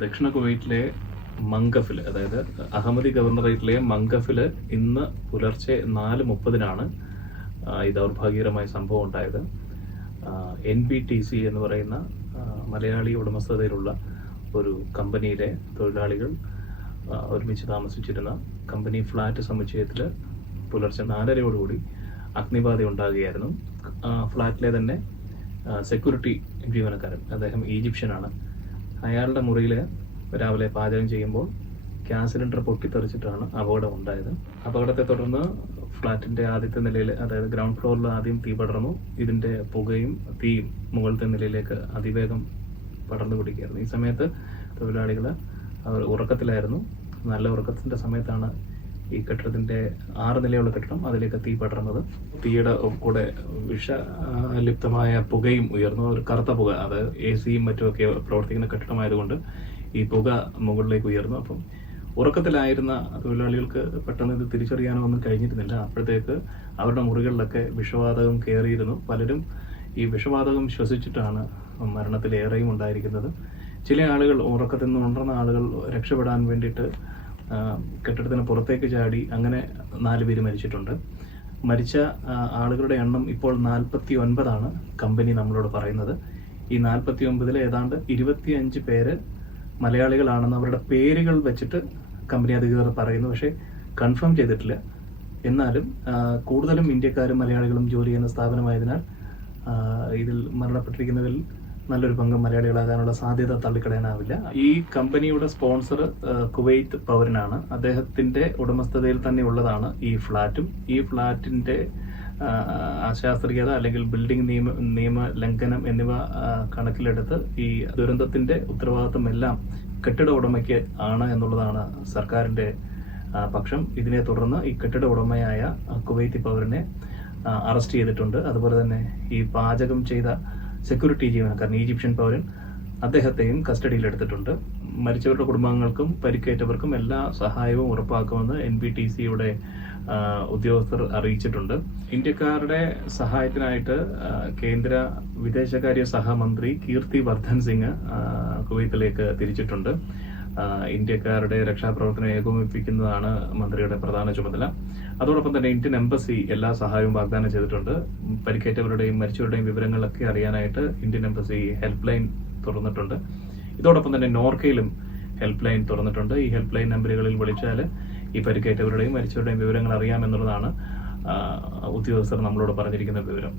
ദക്ഷിണ കുവൈറ്റിലെ മംഗഫിൽ, അതായത് അഹമ്മദി ഗവർണറേറ്റിലെ മംഗഫിൽ ഇന്ന് പുലർച്ചെ 4:30 ഈ ദൗർഭാഗ്യകരമായ സംഭവം ഉണ്ടായത്. NBTC എന്ന് പറയുന്ന മലയാളി ഉടമസ്ഥതയിലുള്ള ഒരു കമ്പനിയിലെ തൊഴിലാളികൾ ഒരുമിച്ച് താമസിച്ചിരുന്ന കമ്പനി ഫ്ലാറ്റ് സമുച്ചയത്തിൽ പുലർച്ചെ 4:30 അഗ്നിബാധ ഉണ്ടാകുകയായിരുന്നു. ഫ്ലാറ്റിലെ തന്നെ സെക്യൂരിറ്റി ജീവനക്കാരൻ, അദ്ദേഹം ഈജിപ്ഷ്യനാണ്. അയാളുടെ മുറിയിൽ രാവിലെ പാചകം ചെയ്യുമ്പോൾ ഗ്യാസ് സിലിണ്ടർ പൊട്ടിത്തെറിച്ചിട്ടാണ് അപകടം ഉണ്ടായത്. അപകടത്തെ തുടർന്ന് ഫ്ലാറ്റിന്റെ ആദ്യത്തെ നിലയിൽ, അതായത് ഗ്രൗണ്ട് ഫ്ലോറിൽ ആദ്യം തീ പടർന്നു. ഇതിന്റെ പുകയും തീയും മുകളിലത്തെ നിലയിലേക്ക് അതിവേഗം പടർന്നു പിടിക്കുകയായിരുന്നു. ഈ സമയത്ത് തൊഴിലാളികൾ അവർ ഉറക്കത്തിലായിരുന്നു. നല്ല ഉറക്കത്തിന്റെ സമയത്താണ് ഈ കെട്ടിടത്തിന്റെ 6 നിലയുള്ള കെട്ടിടം, അതിലേക്ക് തീ പടർന്നത്. തീയുടെ കൂടെ വിഷലിപ്തമായ പുകയും ഉയർന്നു. ഒരു കറുത്ത പുക, അത് AC-യും മറ്റുമൊക്കെ പ്രവർത്തിക്കുന്ന കെട്ടിടമായതുകൊണ്ട് ഈ പുക മുകളിലേക്ക് ഉയർന്നു. അപ്പം ഉറക്കത്തിലായിരുന്ന തൊഴിലാളികൾക്ക് പെട്ടെന്ന് ഇത് തിരിച്ചറിയാനോ ഒന്നും കഴിഞ്ഞിരുന്നില്ല. അപ്പോഴത്തേക്ക് അവരുടെ മുറികളിലൊക്കെ വിഷവാതകം കയറിയിരുന്നു. പലരും ഈ വിഷവാതകം ശ്വസിച്ചിട്ടാണ് മരണത്തിലേറെയും ഉണ്ടായിരിക്കുന്നത്. ചില ആളുകൾ, ഉറക്കത്തിൽ നിന്ന് ഉണർന്ന ആളുകൾ രക്ഷപ്പെടാൻ വേണ്ടിയിട്ട് കെട്ടിടത്തിന് പുറത്തേക്ക് ചാടി. അങ്ങനെ 4 പേര് മരിച്ചിട്ടുണ്ട്. മരിച്ച ആളുകളുടെ എണ്ണം ഇപ്പോൾ 49 കമ്പനി നമ്മളോട് പറയുന്നത്. ഈ 49-ൽ ഏതാണ്ട് 25 പേര് മലയാളികളാണെന്ന് അവരുടെ പേരുകൾ വെച്ചിട്ട് കമ്പനി അധികൃതർ പറയുന്നു. പക്ഷേ കൺഫേം ചെയ്തിട്ടില്ല. എന്നാലും കൂടുതലും ഇന്ത്യക്കാരും മലയാളികളും ജോലി ചെയ്യുന്ന സ്ഥാപനമായതിനാൽ ഇതിൽ മരണപ്പെട്ടിരിക്കുന്നവരിൽ നല്ലൊരു പങ്ക് മലയാളികളാകാനുള്ള സാധ്യത തള്ളിക്കളയാനാവില്ല. ഈ കമ്പനിയുടെ സ്പോൺസർ കുവൈത്ത് പൗരനാണ്. അദ്ദേഹത്തിന്റെ ഉടമസ്ഥതയിൽ തന്നെ ഉള്ളതാണ് ഈ ഫ്ലാറ്റും. ഈ ഫ്ലാറ്റിന്റെ അശാസ്ത്രീയത അല്ലെങ്കിൽ ബിൽഡിംഗ് നിയമ ലംഘനം എന്നിവ കണക്കിലെടുത്ത് ഈ ദുരന്തത്തിന്റെ ഉത്തരവാദിത്വം എല്ലാം കെട്ടിട ഉടമയ്ക്ക് ആണ് എന്നുള്ളതാണ് സർക്കാരിന്റെ പക്ഷം. ഇതിനെ തുടർന്ന് ഈ കെട്ടിട ഉടമയായ കുവൈത്തി പൗരനെ അറസ്റ്റ് ചെയ്തിട്ടുണ്ട്. അതുപോലെ തന്നെ ഈ പാചകം ചെയ്ത സെക്യൂരിറ്റി ജീവനക്കാരൻ, ഈജിപ്ഷ്യൻ പൗരൻ, അദ്ദേഹത്തെയും കസ്റ്റഡിയിലെടുത്തിട്ടുണ്ട്. മരിച്ചവരുടെ കുടുംബാംഗങ്ങൾക്കും പരിക്കേറ്റവർക്കും എല്ലാ സഹായവും ഉറപ്പാക്കുമെന്ന് NBTC-യുടെ ഉദ്യോഗസ്ഥർ അറിയിച്ചിട്ടുണ്ട്. ഇന്ത്യക്കാരുടെ സഹായത്തിനായിട്ട് കേന്ദ്ര വിദേശകാര്യ സഹമന്ത്രി കീർത്തി വർദ്ധൻ സിംഗ് കുവൈത്തിലേക്ക് തിരിച്ചിട്ടുണ്ട്. ഇന്ത്യക്കാരുടെ രക്ഷാപ്രവർത്തനം ഏകോപിപ്പിക്കുന്നതാണ് മന്ത്രിയുടെ പ്രധാന ചുമതല. അതോടൊപ്പം തന്നെ ഇന്ത്യൻ എംബസി എല്ലാ സഹായവും വാഗ്ദാനം ചെയ്തിട്ടുണ്ട്. പരിക്കേറ്റവരുടെയും മരിച്ചവരുടെയും വിവരങ്ങളൊക്കെ അറിയാനായിട്ട് ഇന്ത്യൻ എംബസി ഹെൽപ്പ് ലൈൻ തുറന്നിട്ടുണ്ട്. ഇതോടൊപ്പം തന്നെ നോർക്കയിലും ഹെൽപ്പ് ലൈൻ തുറന്നിട്ടുണ്ട്. ഈ ഹെൽപ്പ് ലൈൻ നമ്പറുകളിൽ വിളിച്ചാൽ ഈ പരിക്കേറ്റവരുടെയും മരിച്ചവരുടെയും വിവരങ്ങൾ അറിയാമെന്നുള്ളതാണ് ഉദ്യോഗസ്ഥർ നമ്മളോട് പറഞ്ഞിരിക്കുന്ന വിവരം.